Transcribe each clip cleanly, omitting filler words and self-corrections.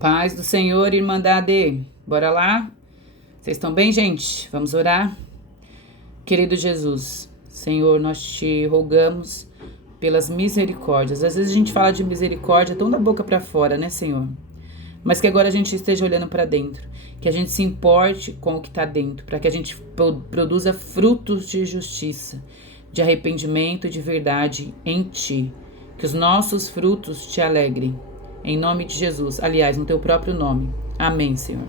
Paz do Senhor, Irmandade. Bora lá? Vocês estão bem, gente? Vamos orar? Querido Jesus, Senhor, nós te rogamos pelas misericórdias. Às vezes a gente fala de misericórdia tão da boca para fora, né, Senhor? Mas que agora a gente esteja olhando para dentro, que a gente se importe com o que está dentro, para que a gente produza frutos de justiça, de arrependimento e de verdade em Ti. Que os nossos frutos te alegrem. Em nome de Jesus. Aliás, no teu próprio nome. Amém, Senhor.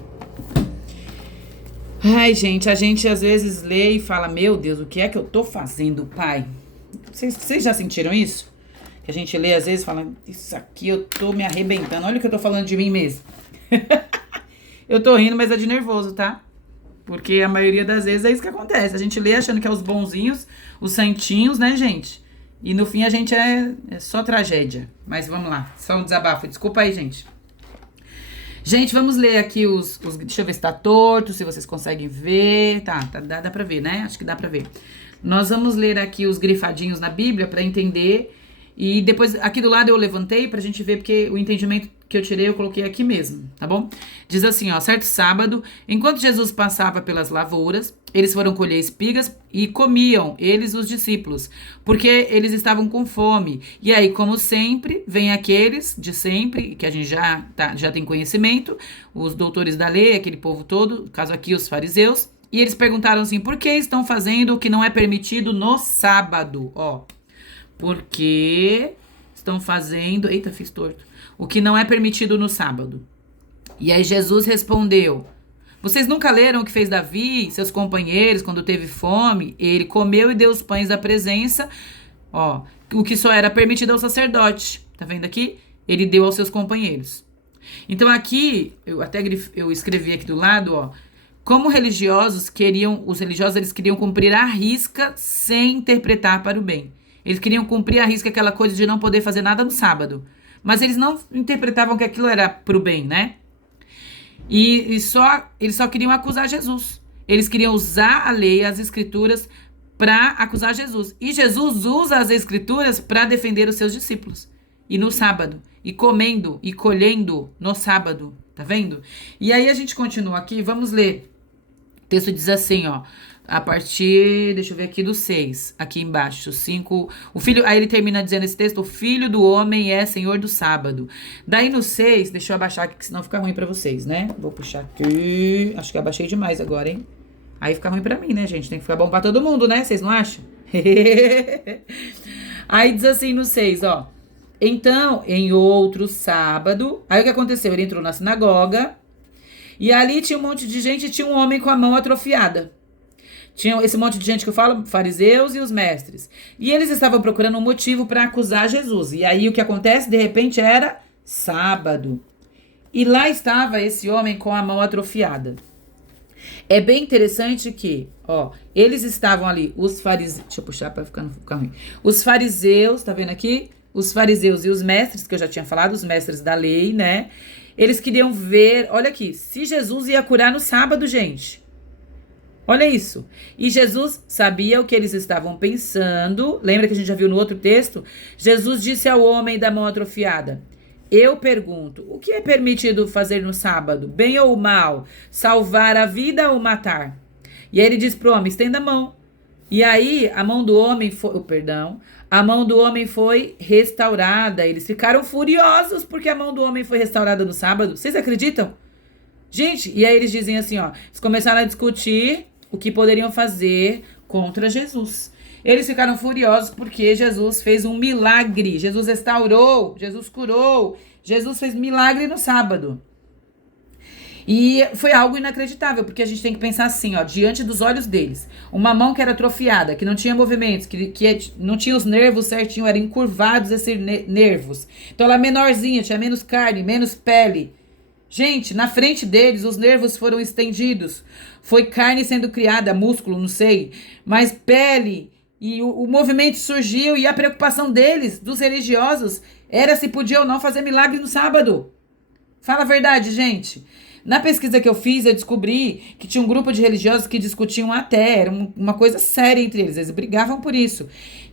Ai, gente, a gente às vezes lê e fala, meu Deus, o que é que eu tô fazendo, Pai? Vocês já sentiram isso? Que a gente lê às vezes e fala, isso aqui eu tô me arrebentando. Olha o que eu tô falando de mim mesmo. Eu tô rindo, mas é de nervoso, tá? Porque a maioria das vezes é isso que acontece. A gente lê achando que é os bonzinhos, os santinhos, né, gente? E no fim a gente é só tragédia. Mas vamos lá, só um desabafo. Desculpa aí, gente. Gente, vamos ler aqui os... Deixa eu ver se tá torto, se vocês conseguem ver. Dá pra ver, né? Acho que dá pra ver. Nós vamos ler aqui os grifadinhos na Bíblia pra entender. E depois, aqui do lado eu levantei pra gente ver, porque o entendimento que eu tirei eu coloquei aqui mesmo, tá bom? Diz assim, ó, certo sábado, enquanto Jesus passava pelas lavouras, eles foram colher espigas e comiam, eles os discípulos, porque eles estavam com fome. E aí, como sempre, vem aqueles de sempre, que a gente já tem conhecimento, os doutores da lei, aquele povo todo, no caso aqui os fariseus, e eles perguntaram assim, por que estão fazendo o que não é permitido no sábado? Ó, porque estão fazendo... Eita, fiz torto. O que não é permitido no sábado. E aí Jesus respondeu, vocês nunca leram o que fez Davi, seus companheiros, quando teve fome? Ele comeu e deu os pães da presença, ó, o que só era permitido ao sacerdote. Tá vendo aqui? Ele deu aos seus companheiros. Então aqui, eu escrevi aqui do lado, ó, como os religiosos eles queriam cumprir a risca sem interpretar para o bem. Eles queriam cumprir a risca, aquela coisa de não poder fazer nada no sábado. Mas eles não interpretavam que aquilo era pro bem, né? E eles só queriam acusar Jesus. Eles queriam usar a lei, as escrituras, para acusar Jesus. E Jesus usa as escrituras para defender os seus discípulos. E no sábado. E comendo e colhendo no sábado. Tá vendo? E aí a gente continua aqui, vamos ler. O texto diz assim, ó. A partir, deixa eu ver aqui, do 6, aqui embaixo, 5, aí ele termina dizendo esse texto, o filho do homem é senhor do sábado. Daí no 6, deixa eu abaixar aqui, que senão fica ruim pra vocês, né? Vou puxar aqui, acho que eu abaixei demais agora, hein? Aí fica ruim pra mim, né, gente? Tem que ficar bom pra todo mundo, né? Vocês não acham? Aí diz assim no 6, ó. Então, em outro sábado, aí o que aconteceu? Ele entrou na sinagoga, e ali tinha um monte de gente, e tinha um homem com a mão atrofiada. Tinha esse monte de gente que eu falo, fariseus e os mestres. E eles estavam procurando um motivo para acusar Jesus. E aí o que acontece? De repente era sábado. E lá estava esse homem com a mão atrofiada. É bem interessante que, ó, eles estavam ali, os fariseus... Deixa eu puxar para ficar ruim. Os fariseus, tá vendo aqui? Os fariseus e os mestres, que eu já tinha falado, os mestres da lei, né? Eles queriam ver, olha aqui, se Jesus ia curar no sábado, gente. Olha isso. E Jesus sabia o que eles estavam pensando. Lembra que a gente já viu no outro texto? Jesus disse ao homem da mão atrofiada, eu pergunto, o que é permitido fazer no sábado? Bem ou mal? Salvar a vida ou matar? E aí ele diz pro homem, estenda a mão. E aí a mão do homem a mão do homem foi restaurada. Eles ficaram furiosos porque a mão do homem foi restaurada no sábado. Vocês acreditam? Gente, e aí eles dizem assim, ó, eles começaram a discutir o que poderiam fazer contra Jesus. Eles ficaram furiosos porque Jesus fez um milagre. Jesus restaurou, Jesus curou, Jesus fez milagre no sábado. E foi algo inacreditável, porque a gente tem que pensar assim, ó, diante dos olhos deles. Uma mão que era atrofiada, que não tinha movimentos, que não tinha os nervos certinho, eram encurvados esses nervos. Então ela menorzinha, tinha menos carne, menos pele. Gente, na frente deles, os nervos foram estendidos. Foi carne sendo criada, músculo, não sei. Mas pele e o movimento surgiu. E a preocupação deles, dos religiosos, era se podia ou não fazer milagre no sábado. Fala a verdade, gente. Na pesquisa que eu fiz, eu descobri que tinha um grupo de religiosos que discutiam até, era uma coisa séria entre eles brigavam por isso.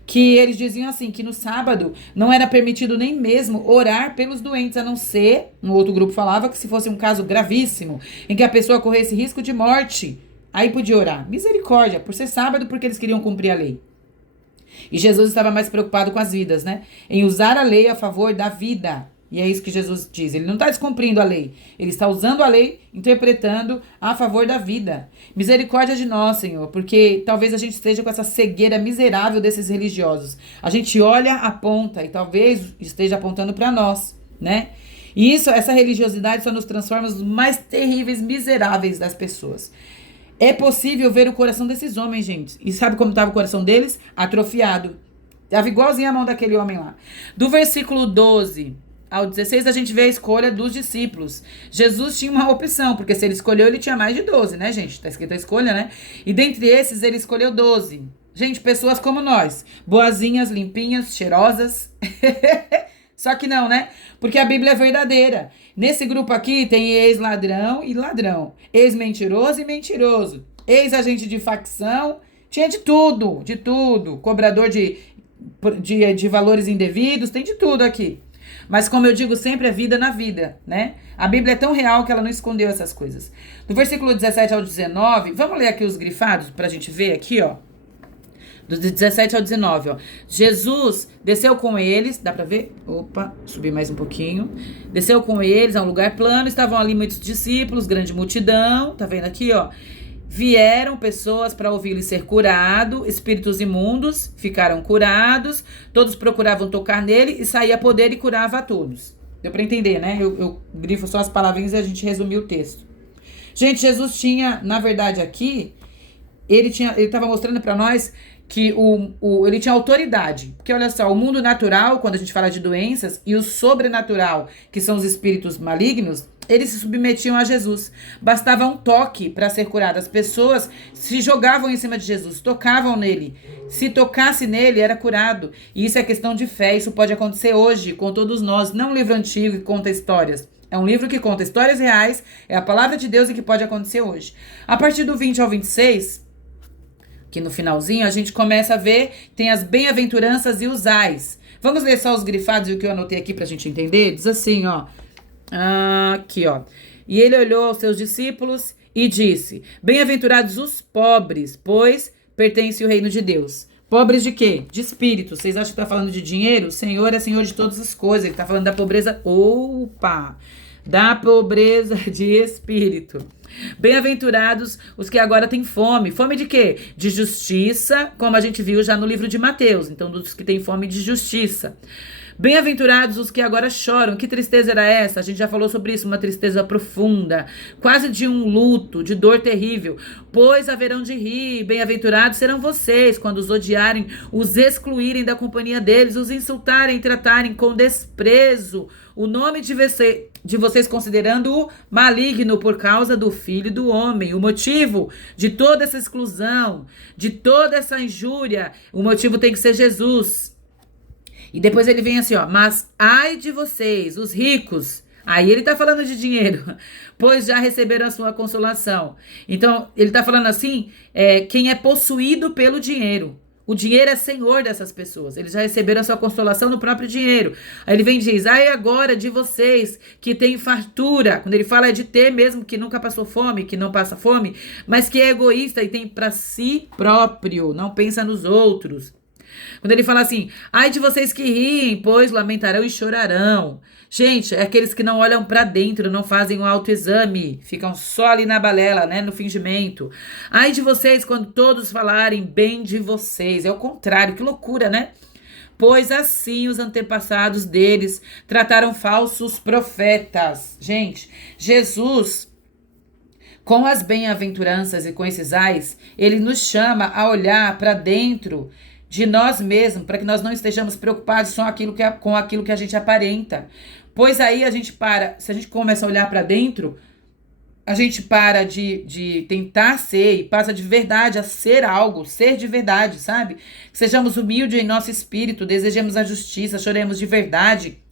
Que eles diziam assim, que no sábado não era permitido nem mesmo orar pelos doentes, a não ser, um outro grupo falava que se fosse um caso gravíssimo, em que a pessoa corresse risco de morte, aí podia orar. Misericórdia, por ser sábado, porque eles queriam cumprir a lei. E Jesus estava mais preocupado com as vidas, né? Em usar a lei a favor da vida. E é isso que Jesus diz. Ele não está descumprindo a lei. Ele está usando a lei, interpretando a favor da vida. Misericórdia de nós, Senhor, porque talvez a gente esteja com essa cegueira miserável desses religiosos. A gente olha, aponta e talvez esteja apontando para nós, né? E essa religiosidade só nos transforma nos mais terríveis, miseráveis das pessoas. É possível ver o coração desses homens, gente. E sabe como estava o coração deles? Atrofiado. Estava igualzinho a mão daquele homem lá. Do versículo 12 ao 16, a gente vê a escolha dos discípulos. Jesus tinha uma opção, porque se ele escolheu, ele tinha mais de 12, né, gente? Tá escrito a escolha, né? E dentre esses, ele escolheu 12. Gente, pessoas como nós. Boazinhas, limpinhas, cheirosas. Só que não, né? Porque a Bíblia é verdadeira. Nesse grupo aqui tem ex-ladrão e ladrão. Ex-mentiroso e mentiroso. Ex-agente de facção. Tinha de tudo, de tudo. Cobrador de valores indevidos, tem de tudo aqui. Mas como eu digo sempre, é vida na vida, né? A Bíblia é tão real que ela não escondeu essas coisas. Do versículo 17 ao 19, vamos ler aqui os grifados pra gente ver aqui, ó. Do 17 ao 19, ó. Jesus desceu com eles, dá pra ver? Opa, subi mais um pouquinho. Desceu com eles a um lugar plano, estavam ali muitos discípulos, grande multidão, tá vendo aqui, ó? Vieram pessoas para ouvi-lo ser curado, espíritos imundos ficaram curados, todos procuravam tocar nele e saía poder e curava a todos. Deu para entender, né? Eu grifo só as palavrinhas e a gente resumiu o texto. Gente, Jesus tinha, na verdade aqui, ele estava mostrando para nós que ele tinha autoridade. Porque olha só, o mundo natural, quando a gente fala de doenças, e o sobrenatural, que são os espíritos malignos, eles se submetiam a Jesus. Bastava um toque para ser curado. As pessoas se jogavam em cima de Jesus, tocavam nele. Se tocasse nele, era curado. E isso é questão de fé. Isso pode acontecer hoje com todos nós. Não um livro antigo que conta histórias. É um livro que conta histórias reais. É a palavra de Deus e que pode acontecer hoje. A partir do 20 ao 26... que no finalzinho a gente começa a ver, tem as bem-aventuranças e os ais. Vamos ler só os grifados e o que eu anotei aqui pra gente entender? Diz assim, ó. Aqui, ó. E ele olhou aos seus discípulos e disse: bem-aventurados os pobres, pois pertence o reino de Deus. Pobres de quê? De espírito. Vocês acham que tá falando de dinheiro? O Senhor é Senhor de todas as coisas. Ele tá falando da pobreza. Opa! Da pobreza de espírito. Bem-aventurados os que agora têm fome. Fome de quê? De justiça, como a gente viu já no livro de Mateus. Então, dos que têm fome de justiça. Bem-aventurados os que agora choram. Que tristeza era essa? A gente já falou sobre isso, uma tristeza profunda, quase de um luto, de dor terrível. Pois haverão de rir. Bem-aventurados serão vocês quando os odiarem, os excluírem da companhia deles, os insultarem, tratarem com desprezo o nome de vocês, considerando-o maligno por causa do Filho do Homem. O motivo de toda essa exclusão, de toda essa injúria, o motivo tem que ser Jesus. E depois ele vem assim, ó. Mas ai de vocês, os ricos. Aí ele tá falando de dinheiro, pois já receberam a sua consolação. Então, ele tá falando assim, quem é possuído pelo dinheiro. O dinheiro é senhor dessas pessoas. Eles já receberam a sua consolação no próprio dinheiro. Aí ele vem e diz, ai agora de vocês que têm fartura. Quando ele fala é de ter mesmo, que nunca passou fome, que não passa fome, mas que é egoísta e tem para si próprio, não pensa nos outros. Quando ele fala assim, ai de vocês que riem, pois lamentarão e chorarão. Gente, é aqueles que não olham pra dentro, não fazem o autoexame, ficam só ali na balela, né, no fingimento. Ai de vocês quando todos falarem bem de vocês. É o contrário, que loucura, né? Pois assim os antepassados deles trataram falsos profetas. Gente, Jesus, com as bem-aventuranças e com esses ais, ele nos chama a olhar para dentro de nós mesmos, para que nós não estejamos preocupados só com aquilo que a gente aparenta. Pois aí a gente se a gente começa a olhar para dentro, a gente para de tentar ser e passa de verdade a ser algo, ser de verdade, sabe? Sejamos humildes em nosso espírito, desejemos a justiça, choremos de verdade.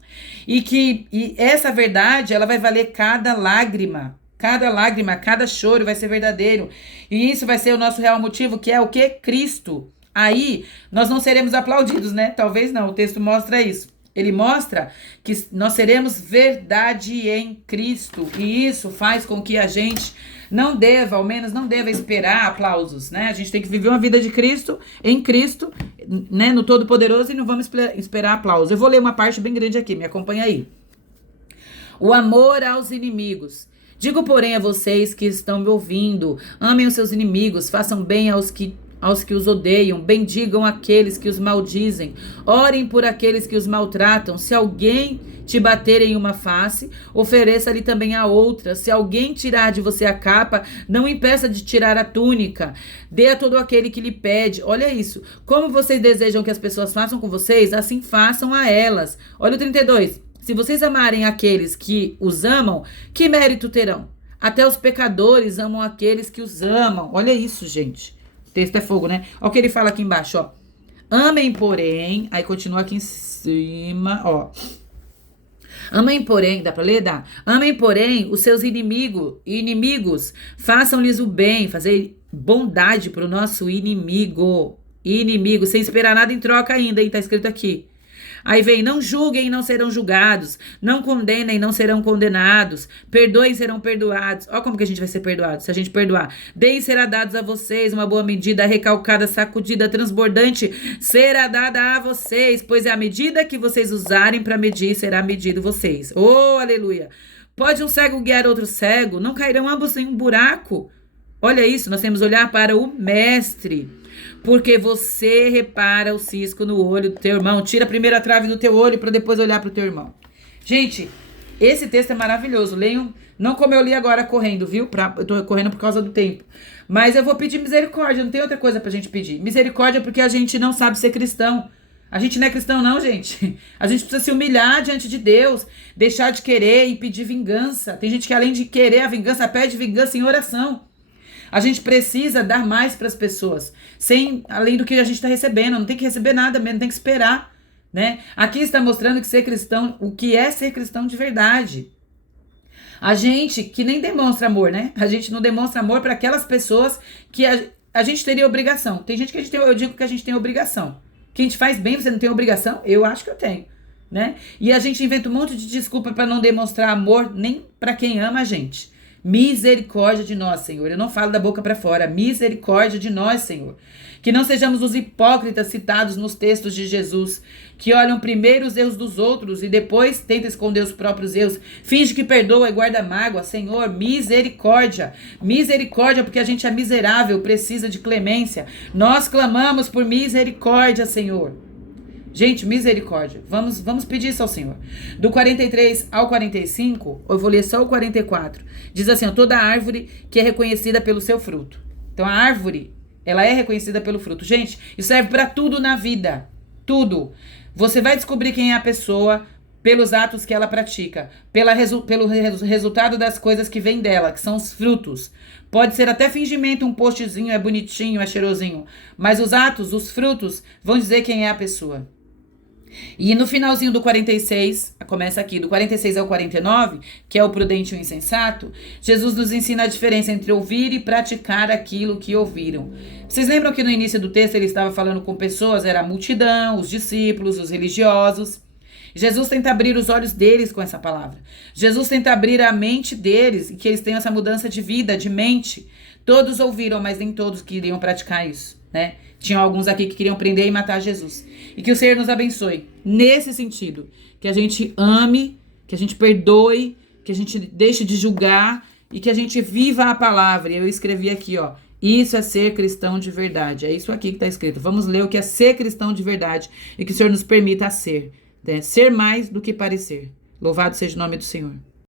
E essa verdade, ela vai valer cada lágrima cada lágrima, cada choro vai ser verdadeiro. E isso vai ser o nosso real motivo, que é o quê? Cristo. Aí, nós não seremos aplaudidos, né? Talvez não, o texto mostra isso. Ele mostra que nós seremos verdade em Cristo. E isso faz com que a gente não deva, ao menos não deva esperar aplausos, né? A gente tem que viver uma vida de Cristo, em Cristo, né? No Todo-Poderoso, e não vamos esperar aplausos. Eu vou ler uma parte bem grande aqui, me acompanha aí. O amor aos inimigos. Digo, porém, a vocês que estão me ouvindo, amem os seus inimigos, façam bem aos que os odeiam, bendigam aqueles que os maldizem, orem por aqueles que os maltratam. Se alguém te bater em uma face, ofereça-lhe também a outra. Se alguém tirar de você a capa, não impeça de tirar a túnica. Dê a todo aquele que lhe pede. Olha isso. Como vocês desejam que as pessoas façam com vocês, assim façam a elas. Olha o 32. Se vocês amarem aqueles que os amam, que mérito terão? Até os pecadores amam aqueles que os amam. Olha isso, gente. O texto é fogo, né? Olha o que ele fala aqui embaixo, ó. Amem, porém... Aí continua aqui em cima, ó. Amem, porém... Dá pra ler? Dá. Amem, porém, os seus inimigos. Façam-lhes o bem. Fazer bondade pro nosso inimigo. Inimigo. Sem esperar nada em troca ainda, hein? Tá escrito aqui. Aí vem, não julguem e não serão julgados. Não condenem e não serão condenados. Perdoem e serão perdoados. Olha como que a gente vai ser perdoado, se a gente perdoar. Deem e será dados a vocês uma boa medida, recalcada, sacudida, transbordante, será dada a vocês, pois é a medida que vocês usarem para medir, será medido vocês. Oh, aleluia. Pode um cego guiar outro cego? Não cairão ambos em um buraco? Olha isso, nós temos que olhar para o mestre. Porque você repara o cisco no olho do teu irmão. Tira primeiro a trave do teu olho para depois olhar para o teu irmão. Gente, esse texto é maravilhoso. Leiam, não como eu li agora correndo, viu? Eu tô correndo por causa do tempo. Mas eu vou pedir misericórdia. Não tem outra coisa pra gente pedir. Misericórdia porque a gente não sabe ser cristão. A gente não é cristão não, gente. A gente precisa se humilhar diante de Deus. Deixar de querer e pedir vingança. Tem gente que além de querer a vingança, pede vingança em oração. A gente precisa dar mais para as pessoas, além do que a gente está recebendo. Não tem que receber nada mesmo, tem que esperar, né? Aqui está mostrando que ser cristão, o que é ser cristão de verdade. A gente que nem demonstra amor, né? A gente não demonstra amor para aquelas pessoas que a gente teria obrigação. Tem gente que eu digo que a gente tem obrigação. Que a gente faz bem, você não tem obrigação? Eu acho que eu tenho, né? E a gente inventa um monte de desculpa para não demonstrar amor nem para quem ama a gente. Misericórdia de nós, Senhor. Eu não falo da boca para fora. Misericórdia de nós, Senhor. Que não sejamos os hipócritas citados nos textos de Jesus, que olham primeiro os erros dos outros e depois tentam esconder os próprios erros. Finge que perdoa e guarda mágoa. Senhor, misericórdia. Misericórdia, porque a gente é miserável, precisa de clemência. Nós clamamos por misericórdia, Senhor. Gente, misericórdia. Vamos pedir isso ao Senhor. Do 43 ao 45, eu vou ler só o 44. Diz assim, ó, toda árvore que é reconhecida pelo seu fruto. Então, a árvore, ela é reconhecida pelo fruto. Gente, isso serve para tudo na vida. Tudo. Você vai descobrir quem é a pessoa pelos atos que ela pratica. Pelo resultado das coisas que vêm dela, que são os frutos. Pode ser até fingimento, um postzinho, é bonitinho, é cheirosinho. Mas os atos, os frutos, vão dizer quem é a pessoa. E no finalzinho do 46, começa aqui, do 46 ao 49, que é o prudente e o insensato, Jesus nos ensina a diferença entre ouvir e praticar aquilo que ouviram. Vocês lembram que no início do texto ele estava falando com pessoas, era a multidão, os discípulos, os religiosos. Jesus tenta abrir os olhos deles com essa palavra. Jesus tenta abrir a mente deles e que eles tenham essa mudança de vida, de mente. Todos ouviram, mas nem todos queriam praticar isso, né? Tinham alguns aqui que queriam prender e matar Jesus. E que o Senhor nos abençoe nesse sentido. Que a gente ame, que a gente perdoe, que a gente deixe de julgar e que a gente viva a palavra. E eu escrevi aqui, ó. Isso é ser cristão de verdade. É isso aqui que está escrito. Vamos ler o que é ser cristão de verdade e que o Senhor nos permita ser. Né? Ser mais do que parecer. Louvado seja o nome do Senhor.